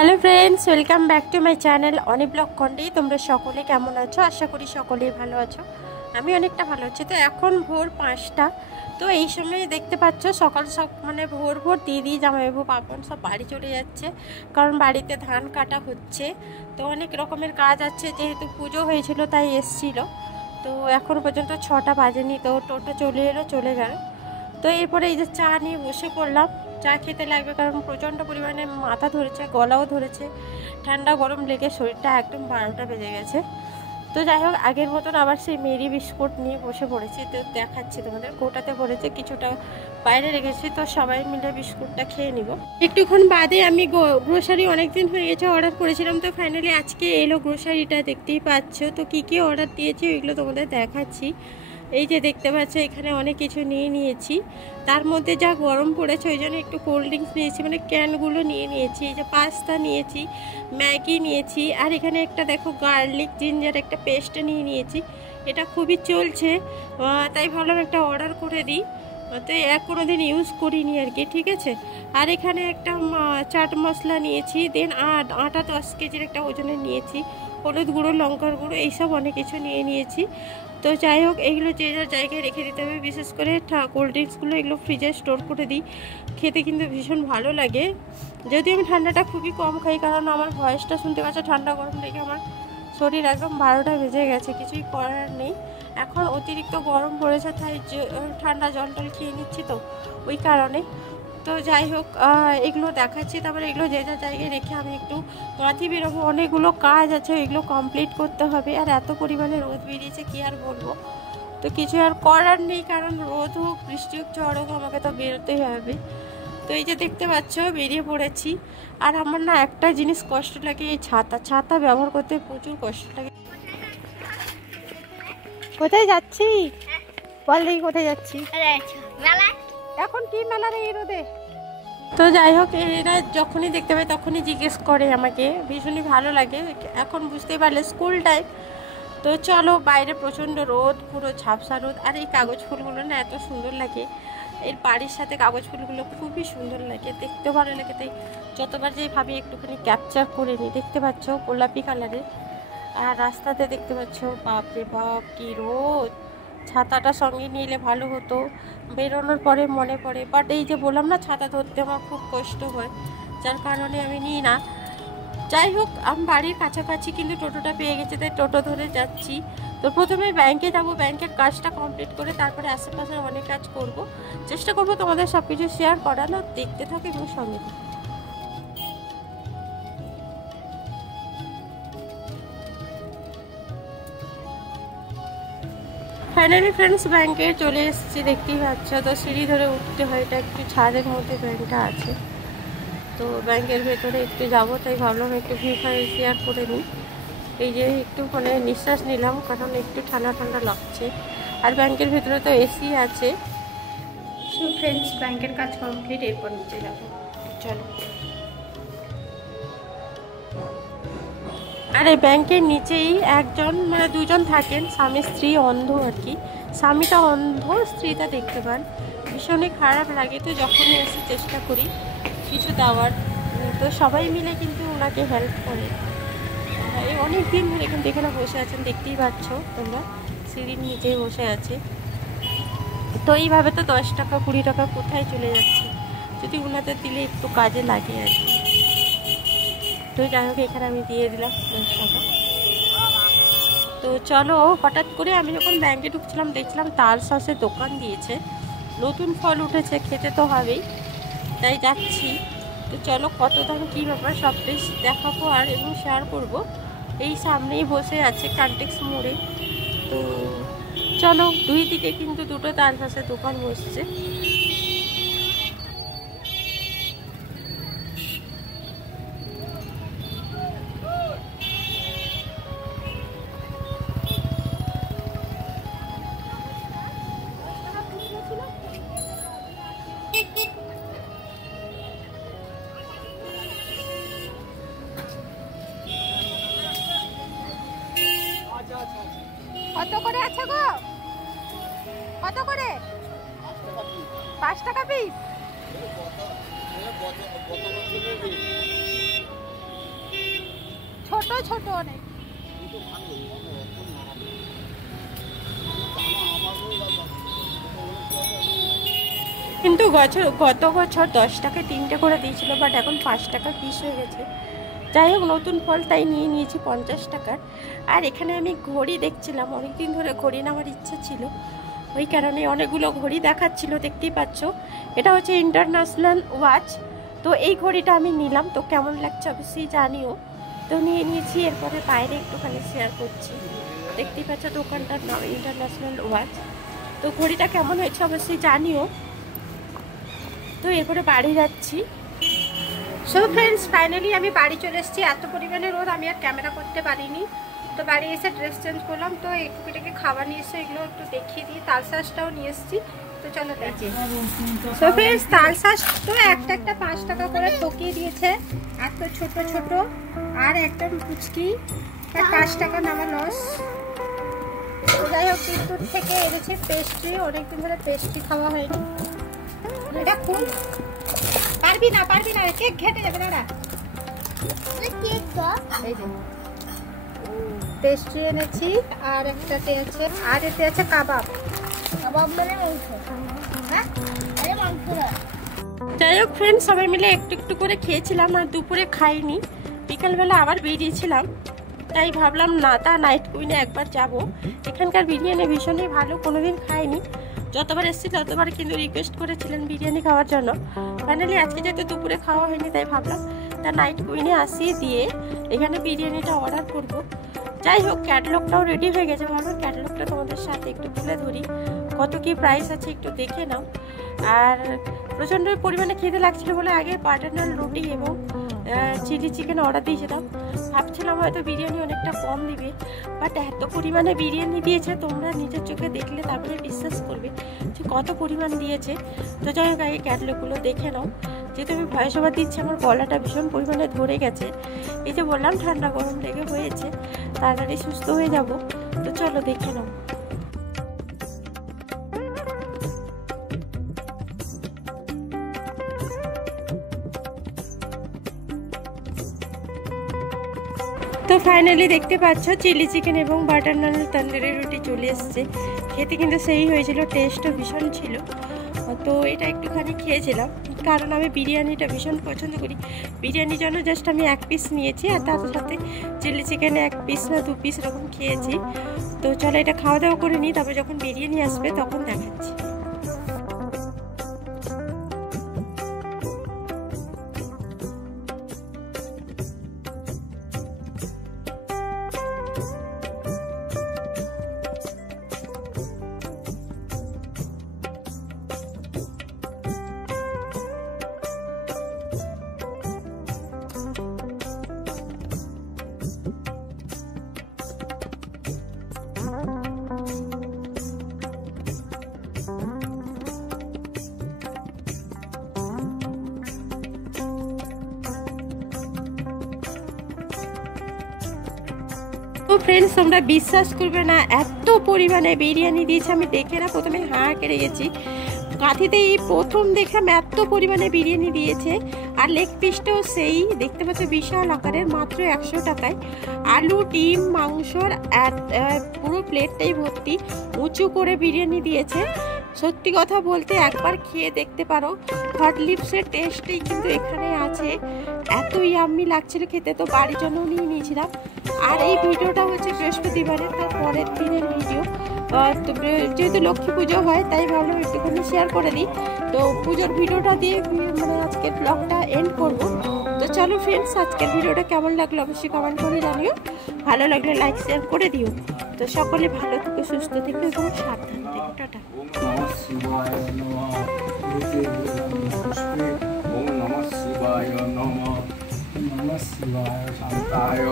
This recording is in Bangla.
Hello friends, welcome back to my channel Oni blog কন্ডি। তোমরা সকলে কেমন আছো? আশা করি সকলেই ভালো আছো। আমি অনেকটা ভালো আছি। তো এখন ভোর 5টা। তো এই সময় দেখতে পাচ্ছ সকাল মানে ভোর ভোর দিদি জামাইবাবু পাপন সব বাড়ি চলে যাচ্ছে, কারণ বাড়িতে ধান কাটা হচ্ছে। তো অনেক রকমের কাজ আছে, যেহেতু পুজো হয়েছিল তাই এসছিল। তো এখন পর্যন্ত 6টা বাজেনি, তো টোটো চলে এলো, চলে গেল। তো এরপরে এই যে চা নিয়ে বসে পড়লাম। চা খেতে লাগবে, কারণ প্রচণ্ড পরিমাণে মাথা ধরেছে, গলাও ধরেছে, ঠান্ডা গরম লেগে শরীরটা একদম 12টা বেজে গেছে। তো যাই হোক, আগের মতন আবার সেই মেরি বিস্কুট নিয়ে বসে পড়েছি। তো দেখাচ্ছি তোমাদের, কোটাতে পড়েছে, কিছুটা বাইরে রেখেছি। তো সবাই মিলে বিস্কুটটা খেয়ে নিব। একটুক্ষণ বাদে আমি গ্রোসারি অনেকদিন হয়ে গেছে অর্ডার করেছিলাম, তো ফাইনালি আজকে এলো গ্রোসারিটা, দেখতেই পাচ্ছ। তো কী কী অর্ডার দিয়েছি ওইগুলো তোমাদের দেখাচ্ছি। এই যে দেখতে পাচ্ছ, এখানে অনেক কিছু নিয়ে নিয়েছি। তার মধ্যে যা গরম পড়েছে ওই জন্য একটু কোল্ড ড্রিঙ্কস নিয়েছি, মানে ক্যানগুলো নিয়ে নিয়েছি। এই যে পাস্তা নিয়েছি, ম্যাগি নিয়েছি, আর এখানে একটা দেখো গার্লিক জিঞ্জার একটা পেস্ট নিয়ে নিয়েছি। এটা খুবই চলছে, তাই ভাবলাম একটা অর্ডার করে দিই। তো কোনো দিন ইউজ করিনি আর কি, ঠিক আছে। আর এখানে একটা চাট মশলা নিয়েছি, দেন আটা 10 কেজির একটা ওজনে নিয়েছি, হলুদ গুঁড়ো, লঙ্কার গুঁড়ো, এইসব অনেক কিছু নিয়ে নিয়েছি। তো যাই হোক, এগুলো যে যার জায়গায় রেখে দিতে হবে। বিশেষ করে কোল্ড ড্রিঙ্কসগুলো এগুলো ফ্রিজে স্টোর করে দিই, খেতে কিন্তু ভীষণ ভালো লাগে। যদিও আমি ঠান্ডাটা খুবই কম খাই, কারণ আমার ভয়েসটা শুনতে পাচ্ছ, ঠান্ডা গরম লেগে আমার শরীর একদম 12টা বেজে গেছে, কিছুই করার নেই। এখন অতিরিক্ত গরম পড়েছে, তাই ঠান্ডা জল টল খেয়ে নিচ্ছি, তো ওই কারণে। তো যাই হোক, এগুলো দেখাচ্ছি। তারপরে এগুলো যে যা জায়গায় রেখে আমি একটু মাথি বেরোবো, অনেকগুলো কাজ আছে, এগুলো কমপ্লিট করতে হবে। আর এত পরিমাণে রোদ বেরিয়েছে, কি আর বলবো। তো কিছু আর করার নেই, কারণ রোদ হোক, বৃষ্টি হোক, ঝড় হোক, আমাকে তো বেরোতেই হবে। তো এই যে দেখতে পাচ্ছ, বেরিয়ে পড়েছি। আর আমার না একটা জিনিস কষ্ট লাগে, এই ছাতা ব্যবহার করতে প্রচুর কষ্ট লাগে। কোথায় যাচ্ছি বল দেখি, কোথায় যাচ্ছি? এখন কি মেলা রে এই রোদে? তো যাই হোক, এরা যখনই দেখতে পায় তখনই জিজ্ঞেস করে আমাকে, ভীষণই ভালো লাগে। এখন বুঝতেই পারলে স্কুল টাইম। তো চলো, বাইরে প্রচণ্ড রোদ, পুরো ঝাপসা রোদ। আর এই কাগজ ফুলগুলো না এত সুন্দর লাগে, এর বাড়ির সাথে কাগজ ফুলগুলো খুবই সুন্দর লাগে, দেখতেও ভালো লাগে। তাই যতবার যেই ভাবি একটুখানি ক্যাপচার করে নিই। দেখতে পাচ্ছ গোলাপি কালারের। আর রাস্তাতে দেখতে পাচ্ছ, বাপরে বাপ কি রোদ। ছাতাটা সঙ্গে নিয়ে এলে ভালো হতো, বেরোনোর পরে মনে পড়ে। বাট এই যে বললাম না, ছাতা ধরতে আমার খুব কষ্ট হয়, যার কারণে আমি নিই না। যাই হোক, আমি বাড়ির কাছাকাছি কিন্তু টোটোটা পেয়ে গেছে, তাই টোটো ধরে যাচ্ছি। তো প্রথমে ব্যাংকে যাব, ব্যাংকের কাজটা কমপ্লিট করে তারপরে আশেপাশে অনেক কাজ করব। চেষ্টা করব তোমাদের সব কিছু শেয়ার করানো, দেখতে থাকে এবং সঙ্গে। ফাইনালি ফ্রেন্ডস, ব্যাংকে চলে এসেছি, দেখতেই পাচ্ছ। তো সিঁড়ি ধরে উঠতে হয়, এটা একটু ছাদের মধ্যে ব্যাংকটা আছে। তো ব্যাংকের ভেতরে একটু যাবো, তাই ভাবলাম একটু ভিডিও শেয়ার করে নিই। এই যে একটু মানে নিঃশ্বাস নিলাম, কারণ একটু ঠান্ডা ঠান্ডা লাগছে। আর ব্যাংকের ভেতরে তো এসি আছে। সো ফ্রেন্ডস, ব্যাংকের কাজ কমপ্লিট, এরপর নিচে যাবো, চলো। আর এই ব্যাংকের নিচেই একজন মানে দুজন থাকেন, স্বামী স্ত্রী, অন্ধ আর কি। স্বামীটা অন্ধ, স্ত্রীটা দেখতে পান। ভীষণই খারাপ লাগে। তো যখনই এসে চেষ্টা করি কিছু দেওয়ার, তো সবাই মিলে কিন্তু ওনাকে হেল্প করে। এই অনেক দিন ধরে কিন্তু এখানে বসে আছেন, দেখতেই পাচ্ছ তোমরা, সিঁড়ির নিচেই বসে আছে। তো এইভাবে তো 10 টাকা 20 টাকা কোথায় চলে যাচ্ছে, যদি ওনাদের দিলে একটু কাজে লাগে আর কি। তো যাই হোক, এখানে আমি দিয়ে দিলাম 10 টাকা। তো চলো, হঠাৎ করে আমি যখন ব্যাংকে ঢুকছিলাম দেখছিলাম তাল সসের দোকান দিয়েছে, নতুন ফল উঠেছে, খেতে তো হবেই, তাই যাচ্ছি। তো চলো, কত দাম কী ব্যাপার সবটাই দেখাবো আর এবং শেয়ার করব। এই সামনেই বসে আছে কান্টেক্স মোড়ে। তো চলো, দুই দিকে কিন্তু দুটো তাল সসের দোকান বসছে। কত করে আছে গো? কত করে? 5 টাকা পিস। ছোট ছোট অনেক। কিন্তু গত বছর 10 টাকায় 3টে করে দিয়েছিল, বাট এখন 5 টাকা পিস হয়ে গেছে। যাই হোক, নতুন ফল তাই নিয়ে নিয়েছি 50 টাকার। আর এখানে আমি ঘড়ি দেখছিলাম, অনেকদিন ধরে ঘড়ি নেওয়ার ইচ্ছা ছিল, ওই কারণে অনেকগুলো ঘড়ি দেখাচ্ছিল, দেখতেই পাচ্ছ। এটা হচ্ছে ইন্টারন্যাশনাল ওয়াচ। তো এই ঘড়িটা আমি নিলাম, তো কেমন লাগছে অবশ্যই জানিও। তো নিয়ে নিয়েছি, এরপরে বাইরে একটুখানি শেয়ার করছি। দেখতেই পাচ্ছ দোকানটার নাম ইন্টারন্যাশনাল ওয়াচ। তো ঘড়িটা কেমন হয়েছে অবশ্যই জানিও। তো এরপরে বাড়ি যাচ্ছি। সো ফ্রেন্ডস, ফাইনালি আমি বাড়ি চলে এসেছি। এত পরিমাণে রোদ, আমি আর ক্যামেরা করতে পারিনি। তো বাড়ি এসে ড্রেস চেঞ্জ করলাম। তো এই টুকিটাকে খাবার নিয়ে এসে এগুলো একটু দেখিয়ে দিই। তালশাঁসটাও নিয়ে এসেছি, তো চলো দেখি। সো ফ্রেন্ডস, তালশাঁস তো একটা একটা 5 টাকা করে ঠকিয়ে দিয়েছে, এত ছোট ছোট। আর একদম পুচকি, 5 টাকা নামা লস। যাই হোক, বিদ্যুৎ থেকে এনেছে পেস্ট্রি, অনেকদিন ধরে পেস্ট্রি খাওয়া হয়নি। এটা খুব পারবি না কেক ঘেটে যাবে না। এই যে পেস্ট্রি এনেছি, আর একটাতে আছে, আর এতে আছে কাবাব। মানে মাংস। হ্যাঁ, মাংস। যাই হোক ফ্রেন্ডস, সবাই মিলে একটু একটু করে খেয়েছিলাম, আর দুপুরে খাইনি। বিকালবেলা আবার বেরিয়েছিলাম, তাই ভাবলাম নাইট কুইনে একবার যাব। এখানকার বিরিয়ানি ভীষণই ভালো, কোনোদিন খাইনি। যতবার এসেছি ততবার কিন্তু রিকোয়েস্ট করেছিলেন বিরিয়ানি খাওয়ার জন্য। ফাইনালি আজকে যেহেতু দুপুরে খাওয়া হয়নি, তাই ভাবলাম নাইট কুইনে আসিয়ে দিয়ে এখানে বিরিয়ানিটা অর্ডার করব। যাই হোক, ক্যাটালগটাও রেডি হয়ে গেছে, ভাবলাম ক্যাটালগটা তোমাদের সাথে একটু তুলে ধরি, কত কি প্রাইস আছে একটু দেখে নাও। আর প্রচণ্ড পরিমাণে খেতে লাগছিল বলে আগে বাটার নান, রুটি এবং চিলি চিকেন অর্ডার দিয়েছিলাম। ভাবছিলাম হয়তো বিরিয়ানি অনেকটা কম দিবে, বাট এত পরিমাণে বিরিয়ানি দিয়েছে, তোমরা নিজের চোখে দেখলে তারপরে বিশ্বাস করবে যে কত পরিমাণ দিয়েছে। তো যাই হোক, এই ক্যাটালগুলো দেখে নাও। যেহেতু আমি ভয়েস ওভার দিচ্ছি, আমার গলাটা ভীষণ পরিমাণে ধরে গেছে। এই যে বললাম ঠান্ডা গরম লেগে হয়েছে, তাড়াতাড়ি সুস্থ হয়ে যাব। তো চলো দেখে নাও। তো ফাইনালি দেখতে পাচ্ছ চিলি চিকেন এবং বাটার নান, তন্দুরি রুটি চলে এসছে। খেতে কিন্তু সেই হয়েছিল, টেস্টও ভীষণ ছিল। তো এটা একটুখানি খেয়েছিলাম, কারণ আমি বিরিয়ানিটা ভীষণ পছন্দ করি। বিরিয়ানির জন্য জাস্ট আমি 1 পিস নিয়েছি, আর তার সাথে চিলি চিকেনে 1 পিস না 2 পিস এরকম খেয়েছি। তো চলো এটা খাওয়া দাওয়া করে নিই, তারপরে যখন বিরিয়ানি আসবে তখন দেখাচ্ছি। তো ফ্রেন্ডস, তোমরা বিশ্বাস করবে না, এত পরিমাণে বিরিয়ানি দিয়েছে, আমি দেখে না প্রথমে হাঁ কেড়ে গেছি। কাঁথিতে এই প্রথম দেখলাম এত পরিমাণে বিরিয়ানি দিয়েছে। আর লেগ পিসটাও সেই, দেখতে পাচ্ছ বিশাল আকারের, মাত্র 100 টাকায়। আলু, ডিম, মাংসর পুরো প্লেটটাই ভর্তি, উঁচু করে বিরিয়ানি দিয়েছে। সত্যি কথা বলতে একবার খেয়ে দেখতে পারো, হট লিপসের টেস্টই কিন্তু এখানে আছে। এত ইয়াম্মি লাগছিল খেতে, তো বাড়ির জন্য নিয়ে নিয়েছিলাম। আর এই ভিডিওটা হচ্ছে বৃহস্পতিবারের, তার পরের দিনের ভিডিও। তো যেহেতু লক্ষ্মী পুজো হয়, তাই ভাবলাম একটুখানি শেয়ার করে দিই। তো পুজোর ভিডিওটা দিয়ে মানে আজকের ব্লগটা এন্ড করব। তো চলো ফ্রেন্ডস, আজকের ভিডিওটা কেমন লাগলো অবশ্যই কমেন্ট করে জানিও। ভালো লাগলে লাইক শেয়ার করে দিও। তো সকলে ভালো থেকো, সুস্থ থেকো এবং সাবধান থেকো। টাটা। ওম নমঃ শিবায় নমঃ। নমঃ শিবায় শান্তায়।